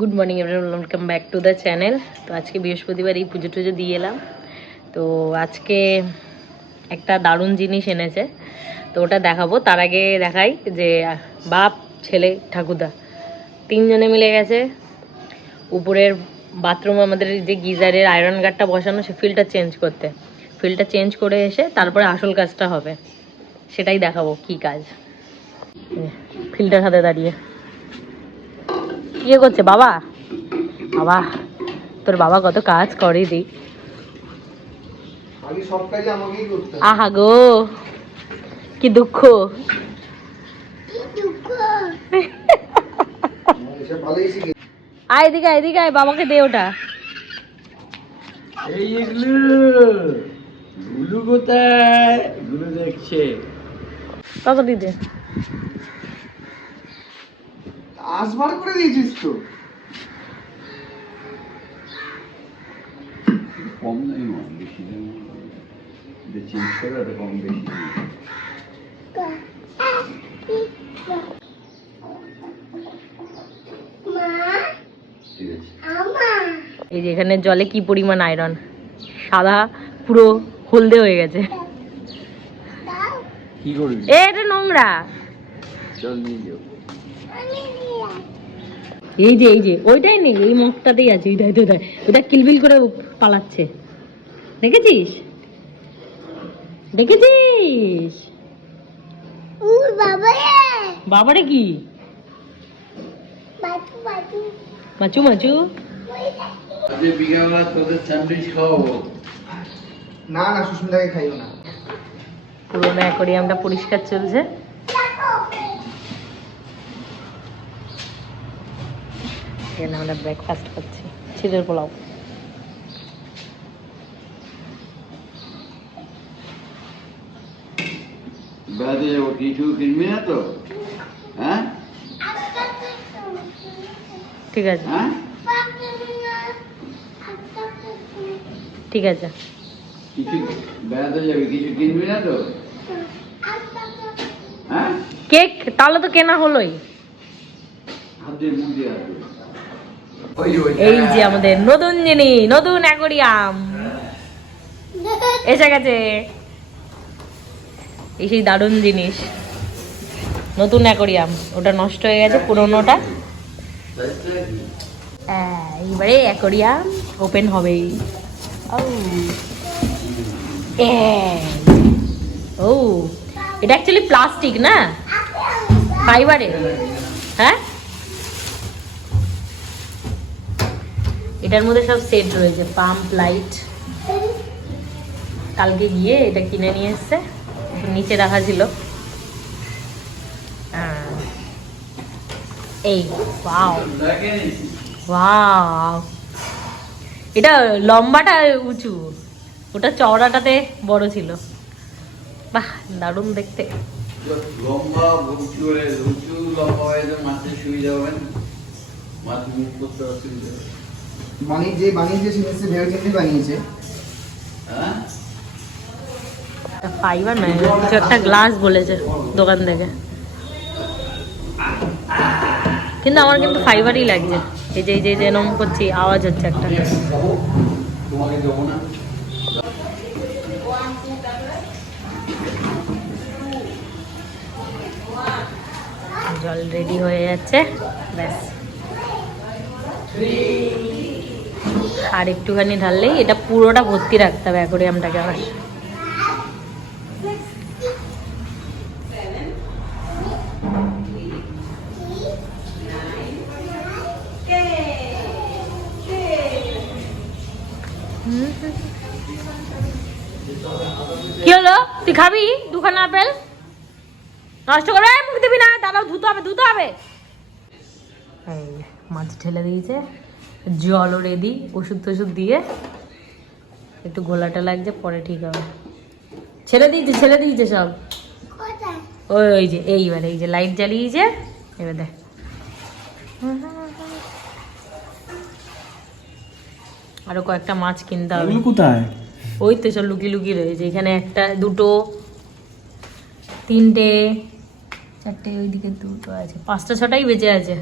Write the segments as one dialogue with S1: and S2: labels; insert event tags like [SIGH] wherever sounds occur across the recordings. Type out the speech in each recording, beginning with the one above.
S1: Good morning everyone welcome back to the channel তো আজকে বৃহস্পতিবার এই পুজো টুজো দিয়ে এলাম। তো আজকে একটা দারুণ জিনিস এনেছে। তো ওটা দেখাবো। তার আগে দেখাই যে বাপ, ছেলে, ঠাকুরদা। তিনজনে মিলে গেছে। উপরের বাথরুম আমাদের যে গিজারের আয়রন গার্ডটা বসানো সে ফিল্টার চেঞ্জ করতে। ফিল্টার চেঞ্জ করে এসে তারপরে আসল কাজটা হবে। সেটাই দেখাবো কি কাজ। ফিল্টার সাথে দাঁড়িয়ে। ইয়ে করছে বাবা। বাবা তোর বাবা কত কাজ করে দি। আহা গো কি দুঃখ। আয় এদিকে এদিকে আয় বাবাকে দে ওটা।
S2: এই এগুলো গুলু কোথায়? গুলু দেখছে।
S1: কত দিতে
S3: আসবার করে দিয়েছিস তো।
S2: কম নাই বেশি চেঞ্জ করে কম বেশি নেই। ঠিক আছে
S1: এই যে এখানে জলে কি পরিমাণ আয়রন সাদা পুরো হলদে হয়ে গেছে।
S2: কি করবি?
S1: এটা নোংরা।
S2: চল নিয়ে যাও।
S1: এই যে এই যে ওইটাই নেই এই মুখটাতেই আছে ওইটাই তো ওইটাই। ওইটা কিলবিল করে পালাচ্ছে। দেখেছিস? দেখেছিস? বাবারে! কি? মাচু মাচু
S2: আজকে বিকালবেলা তোদের স্যান্ডউইচ খাওয়াবো।
S3: না না সুস্মিতাকে খাইও না।
S1: পুরোনো অ্যাকোরিয়ামটা পরিষ্কার চলছে। এখানে আমরা ব্রেকফাস্ট করছি। ছিলের পোলাও।
S2: কিছু কিনবি না তো? হ্যাঁ?
S1: ঠিক আছে।
S2: হ্যাঁ?
S1: ঠিক আছে।
S2: কিছু বেড়াতে যাবি? কিছু কিনবি না তো? হ্যাঁ?
S1: কেক? তাহলে তো কেনা হলোই। এই যে আমাদের নতুন জিনিস নতুন অ্যাকোরিয়াম। এসে গেছে। এই সেই দারুণ জিনিস। নতুন অ্যাকোরিয়াম। ওটা নষ্ট হয়ে গেছে পুরোনোটা। হ্যাঁ, এইবারে অ্যাকোরিয়াম ওপেন হবেই। ও এটা অ্যাকচুয়ালি প্লাস্টিক না ফাইবারের হ্যাঁ এটার মধ্যে সব সেট রয়েছে পাম্প লাইট কালকে গিয়ে এটা কিনে নিয়ে এসছে। নিচে রাখা ছিল। এই ওয়াও ওয়াও এটা লম্বাটা উঁচু। ওটা চওড়াটাতে বড় ছিল। বাহ দারুণ দেখতে।
S2: লম্বা উঁচু লম্বা হয়ে মাছের সুবিধা হবে মাছ মুখ করতে অসুবিধা হবে।
S3: বানি যে বানিয়েছে সে নিশ্চয়ই ভেবে বানিয়েছে।
S2: হ্যাঁ?
S1: ফাইবার নয় কিছু একটা গ্লাস বলেছে দোকান থেকে। কিন্তু আমার কিন্তু ফাইবারই লাগছে। এই যে এই যে যেরকম করছি, আওয়াজ হচ্ছে একটা। জল রেডি হয়ে যাচ্ছে, ব্যাস। আর একটুখানি ঢাললেই এটা পুরোটা ভর্তি রাখতে হবে অ্যাকোরিয়ামটাকে আবার। কি হলো? তুই খাবি? দুখানা আপেল? নষ্ট করে? মুখ দিবি না। দাদা ধুতে হবে ধুতে হবে। এই মাছ ঠেলে দিয়েছে। জলও রেডি ওষুধ টষুধ দিয়ে। একটু গোলাটা লাগছে পরে ঠিক হবে। ছেড়ে দিয়েছে ছেড়ে দিয়েছে সব। ওই ওই যে এইবার এই যে লাইট জ্বালিয়েছে। এবার দেখ। আরও কয়েকটা মাছ কিনতে হবে।
S4: কোথায়?
S1: ওই তো সব লুকিয়ে লুকিয়ে রয়েছে। এখানে একটা দুটো তিনটে চারটে ওইদিকে দুটো আছে। পাঁচটা ছটাই বেঁচে আছে।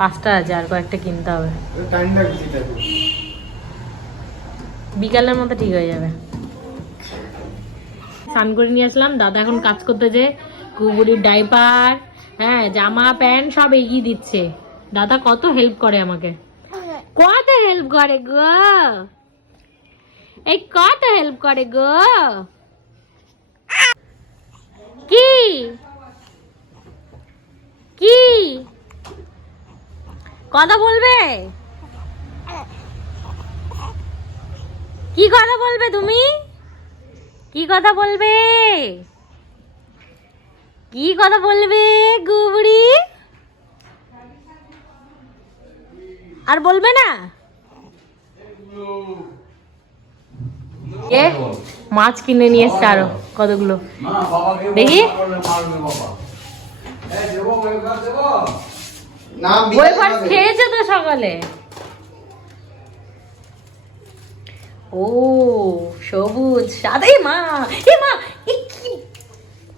S1: পাঁচটা আছে আর কয়েকটা কিনতে হবে।
S3: টাইম লাগবে দেখো
S1: বিকালের মতো ঠিক হয়ে যাবে। স্নান করে নিয়ে আসলাম। দাদা এখন কাজ করতেছে কুবুরির ডাইপার হ্যাঁ জামা প্যান্ট সব এগিয়ে দিচ্ছে। দাদা কত হেল্প করে আমাকে। কত হেল্প করে গো এই কত হেল্প করে গো কি কি কথা বলবে কি কথা বলবে তুমি কি কথা বলবে কি কথা বলবে গুবড়ি আর বলবে না? এ মাছ কিনে নিয়ে এসছে আরও কতগুলো? দেখি।
S2: ওয়েফার
S1: খেয়েছে তো সকালে। ও সবুজ সাদে মা। এ মা এ কি?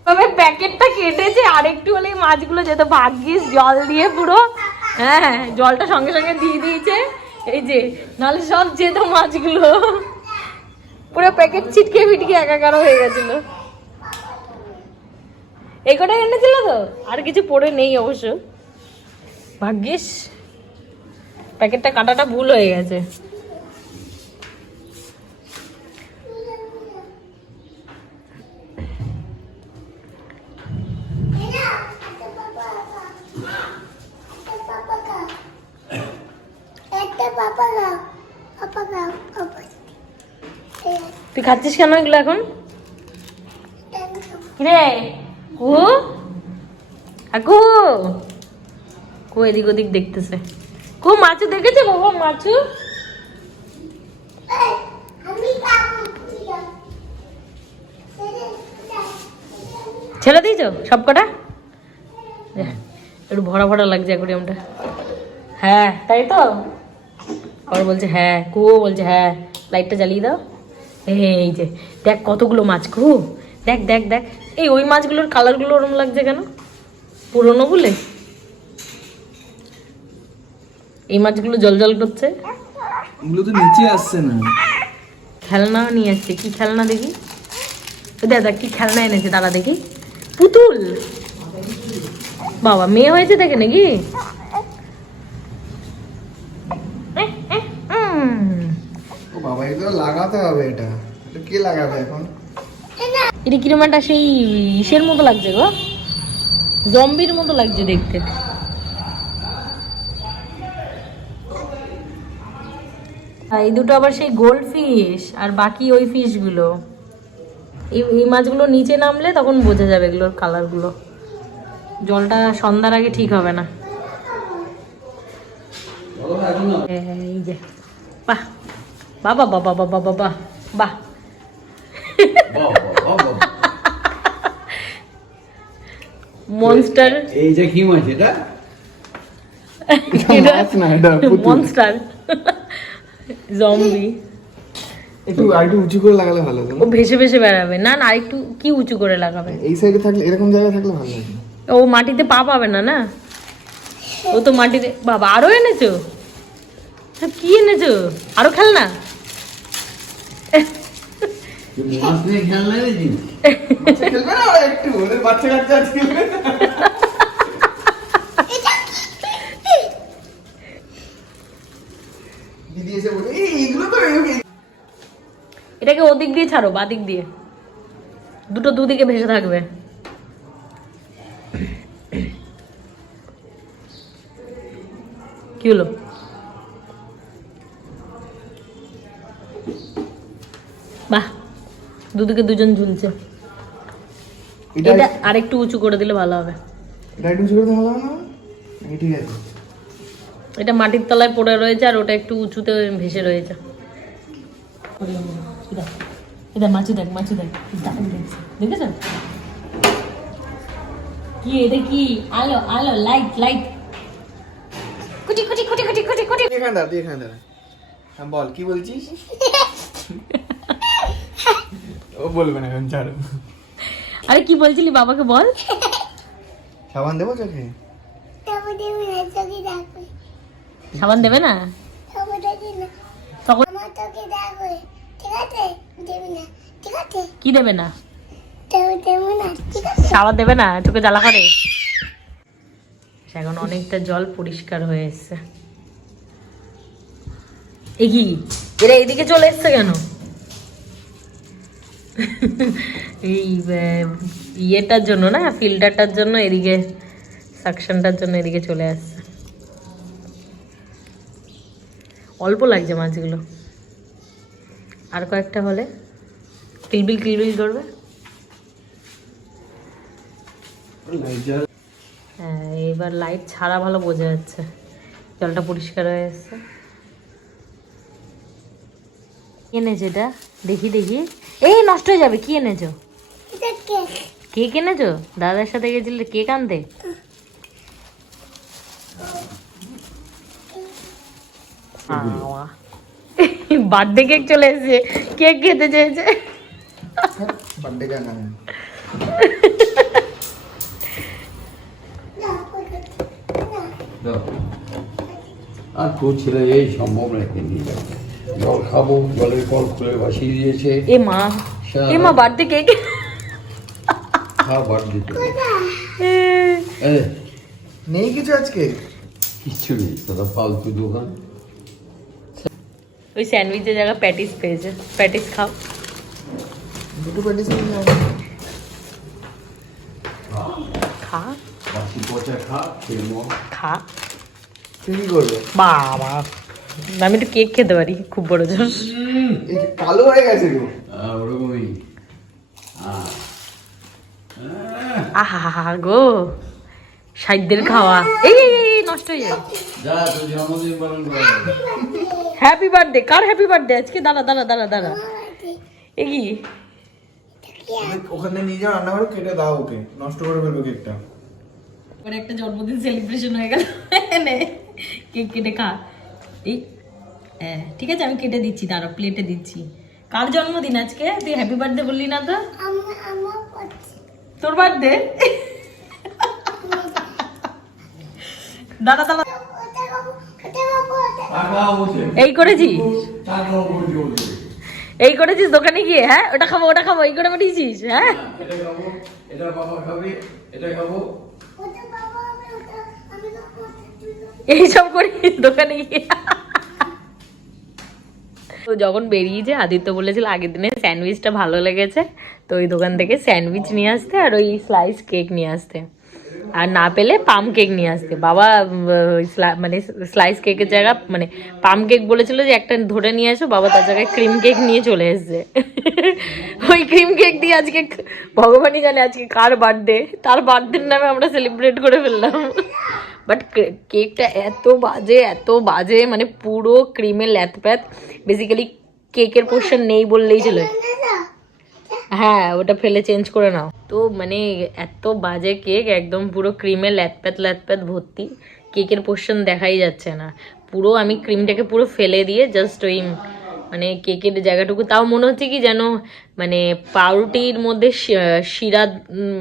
S1: তবে প্যাকেটটা কেটেছে আরেকটু হলেই মাছগুলো যেত। ভাগ্যিস জল দিয়ে পুরো হ্যাঁ জলটা সঙ্গে সঙ্গে দিয়ে দিয়েছে। এই যে, নাহলে সব যেত মাছগুলো। পুরো প্যাকেট ছিটকে ফিটকে একাকার হয়ে গেছিল। এই কটা এনেছিল তো? আর কিছু পড়ে নেই অবশ্য। ভাগ্যিস, প্যাকেটটা কাটাটা ভুল হয়ে গেছে। তুই খাচ্ছিস কেন এগুলো এখন? রে কু? আকু? কু এদিক ওদিক দেখতেছে। কু মাছু দেখেছে? বাবা মাছু? ছেড়ে দিয়েছ সব কটা? একটু ভরা ভরা লাগছে অ্যাকোরিয়ামটা। হ্যাঁ তাই তো? আবার বলছে হ্যাঁ কুয়ো বলছে হ্যাঁ লাইটটা জ্বালিয়ে দাও। এই যে দেখ কতগুলো মাছ কু। দেখ দেখ দেখ এই ওই মাছগুলোর কালারগুলো ওরম লাগছে কেন? পুরনো বলে? এই মাছগুলো জল জল করছে।
S4: এগুলো তো নিচে আসছে না।
S1: খেলনা নিয়ে আসছে। কি খেলনা দেখি? দেখ কি খেলনা এনেছে দাঁড়া দেখি। পুতুল! বাবা মেয়ে হয়েছে দেখে নাকি?
S3: বাবা তো লাগাতে হবে এটা। এটা কে লাগাবে এখন?
S1: এটা কিরম একটা সেই ইসের মতো লাগছে গো। জম্বির মতো লাগছে দেখতে। এই দুটো আবার সেই গোল্ড ফিশ আর বাকি ওই ফিশগুলো এই এই মাছগুলো নিচে নামলে তখন বোঝা যাবে এগুলোর কালারগুলো জলটা সন্ধ্যার আগে ঠিক হবে না। এই যে, বাহ। বাবা বাবা বাবা বাবা বাহ। মনস্টার
S2: এই যে কি মাছ এটা?
S3: এটা মাছ না এটা পুতুল।
S1: মনস্টার জম্বি
S3: একটু আর একটু উঁচু করে লাগালে ভালো হতো
S1: ও? ভেসে ভেসে বেড়াবে। না না আরেকটু কি উঁচু করে লাগাবে?
S3: এই সাইডে থাকলে এরকম জায়গায় থাকলে ভালো লাগে
S1: ও মাটিতে পা পাবে না না? ও তো মাটিতে বাবা আরও এনেছো? হ্যাঁ, কি এনেছো?
S2: আরও খেলনা?
S3: না ওরা একটু ওদের বাচ্চা কাচ্চা আজ খেলবে না দিদি এসে বলে এই এগুলো তো এই- [LAUGHS]
S1: এটাকে ওদিক দিয়ে ছাড়ো বাদিক দিয়ে। দুটো দুদিকে ভেসে থাকবে। কি হলো? বাহ। দুদিকে দুজন ঝুলছে।
S3: এটা
S1: আরেকটু উঁচু করে দিলে ভালো হবে।
S3: এটা একটু উঁচু করে ভালো হবে না? এই ঠিক আছে।
S1: এটা মাটির তলায় পড়ে রয়েছে আর ওটা একটু উঁচুতে ভেসে রয়েছে। এটা মাছি দেখ মাছি দেখ দেখেছ। কি এটা কি? আলো আলো লাইট লাইট কুটি কুটি কুটি কুটি কুটি কুটি
S3: এখানে দাঁড়া এখানে দাঁড়া।
S4: হ্যাঁ, বল কি বলছিস? [LAUGHS] ও বলবে না এখন ছাড়ো।
S1: আরে কি বলছিলি বাবাকে বল?
S3: সাবান দেবো চোখে?
S5: না
S1: সাবান দেবে না? তখন
S5: তোকে
S1: কি দেবে না?
S5: তবে দেবে না। ঠিক আছে?
S1: সাবান দেবে না? চোখে জ্বালা করে? এখন অনেকটা জল পরিষ্কার হয়ে এসছে। এ কি? এরা এদিকে চলে এসছে কেন? এই ইয়েটার জন্য না, ফিল্টারটার জন্য এদিকে সাকশনটার জন্য এদিকে চলে আসছে। অল্প লাগছে মাছগুলো। আর কয়েকটা হলে কিলবিল কিলবিল করবে? হ্যাঁ এবার লাইট ছাড়া ভালো বোঝা যাচ্ছে। জলটা পরিষ্কার হয়ে এসছে। এনেছো এটা? দেখি দেখি। এই নষ্ট হয়ে যাবে কি এনেছো? কেক। এনেছো? দাদার সাথে গেছিলে কেক আনতে? বার্থডে কেক চলে এসেছে। কেক খেতে চেয়েছে।
S2: আর তোর ছেলে এই সম্ভব রেখে নিয়ে যাবে জল খাব জলের কল খুলে বসিয়ে দিয়েছে।
S1: এ মা এ মা বার্থডে কেক।
S2: খা বার দিতে এ।
S3: নেই কিছু আজকে?
S2: কিচ্ছু নেই তোরা ফালতু দোকান।
S1: ওই স্যান্ডউইচের জায়গায় প্যাটিস পেয়েছে। প্যাটিস খাও।
S3: দুটো প্যাটিস নিয়ে
S1: খা।
S2: খা
S1: খা।
S3: কি করবে?
S1: বাবা। আমি একটু কেক খেতে পারি খুব বড় জোর।
S3: এই যে কালো হয়ে গেছে গো।
S2: আহ, ওরকমই। আহ। আহ,
S1: আহা গো সাইডদের খাওয়া। এই নষ্ট হয়ে যাবে
S2: যা জন্মদিন পালন করা যাবে।
S1: হ্যাপি বার্থডে কার হ্যাপি বার্থডে আজকে দাঁড়া দাঁড়া দাঁড়া দাঁড়া। এ কি?
S3: ওখানে নিয়ে যাও রান্না করো কেটে দাও ওকে। নষ্ট করে ফেলব কেকটা।
S1: একটা জন্মদিন সেলিব্রেশন হয়ে গেল। নে কেক কেটে খা। এই হ্যাঁ ঠিক আছে আমি কেটে দিচ্ছি দাঁড়া প্লেটে দিচ্ছি। কার জন্মদিন আজকে? তুই হ্যাপি বার্থডে বললি না তো? তোর বার্থডে
S2: দাদা দাদা।
S1: এই করেছিস। এই করেছিস দোকানে গিয়ে হ্যাঁ? ওটা খাব ওটা খাব এই করে পাঠিয়েছিস হ্যাঁ?
S2: এটা খাব এটা খাব।
S1: এইসব করিস দোকানে গিয়ে। তো যখন বেরিয়েছে আদিত্য বলেছিল আগের দিনে স্যান্ডউইচটা ভালো লেগেছে, তো ওই দোকান থেকে স্যান্ডউইচ নিয়ে আসতে আর ওই স্লাইস কেক নিয়ে আসতে। আর না পেলে পাম কেক নিয়ে আসতে। বাবা মানে স্লাইস কেকের জায়গা মানে পাম কেক বলেছিল যে একটা ধরে নিয়ে আসো, বাবা তার জায়গায় ক্রিম কেক নিয়ে চলে এসছে। ওই ক্রিম কেক দিয়ে আজকে ভগবানই জানে আজকে কার বার্থডে তার বার্থডের নামে আমরা সেলিব্রেট করে ফেললাম। বাট কেকটা এত বাজে এত বাজে মানে পুরো ক্রিমে ক্রিমের ল্যাথপ্যাথ বেসিক্যালি কেকের পোর্শন নেই বললেই চলে। হ্যাঁ ওটা ফেলে চেঞ্জ করে নাও। তো মানে এত বাজে কেক একদম পুরো ক্রিমে ল্যাথপ্যাথ ল্যাথপ্যাথ ভর্তি। কেকের পোর্শন দেখাই যাচ্ছে না। পুরো আমি ক্রিমটাকে পুরো ফেলে দিয়ে জাস্ট ওই মানে কেকের জায়গাটুকু তাও মনে হচ্ছে কি যেন মানে পাউরুটির মধ্যে সিরাপ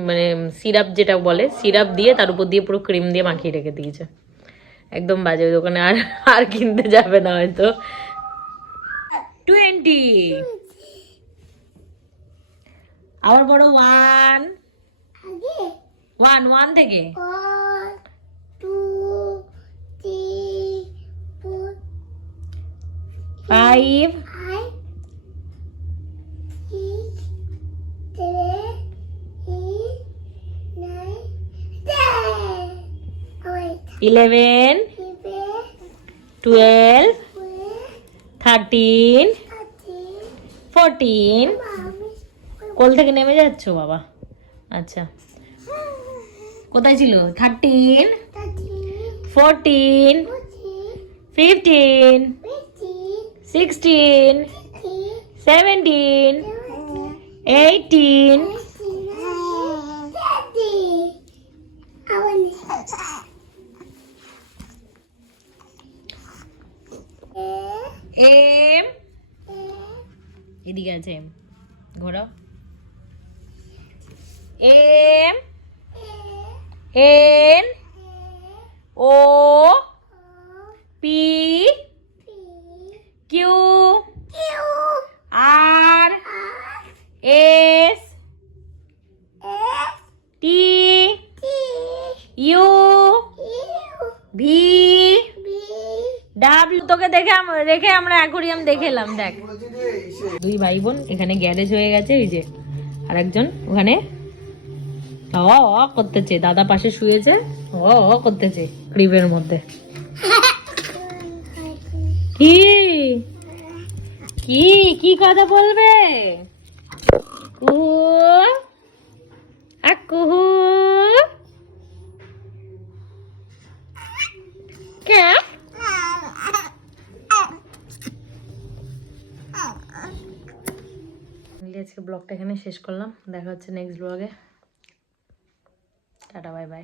S1: মানে সিরাপ যেটা বলে সিরাপ দিয়ে তার উপর দিয়ে পুরো ক্রিম দিয়ে মাখিয়ে রেখে দিয়েছে। একদম বাজে ওই দোকানে আর আর কিনতে যাবে না হয়তো। টোয়েন্টি আবার বড় ওয়ান ওয়ান ওয়ান থেকে।
S5: Five eleven
S1: eleven
S5: twelve
S1: twelve
S5: thirteen
S1: thirteen
S5: fourteen
S1: কোল থেকে নেমে যাচ্ছ বাবা আচ্ছা কোথায় ছিল thirteen
S5: thirteen
S1: fourteen
S5: fourteen
S1: fifteen
S5: fifteen
S1: sixteen
S5: sixteen
S1: seventeen
S5: seventeen
S1: eighteen
S5: Daddy. I want
S1: eight এদিকে আছে এম ঘোরাও এম এন ও রেখে আমরা অ্যাকোরিয়াম দেখে এলাম দেখ। দুই ভাই বোন এখানে গ্যারেজ হয়ে গেছে ওই যে আর একজন ওখানে অ অ করতেছে, দাদা পাশে শুয়েছে অ অ করতেছে ক্রিপের মধ্যে। কি? কি? কি কথা বলবে? কুহু আ কুহু কে আজকে ব্লগটা এখানে শেষ করলাম। দেখা হচ্ছে নেক্সট ব্লগে টাটা বাই বাই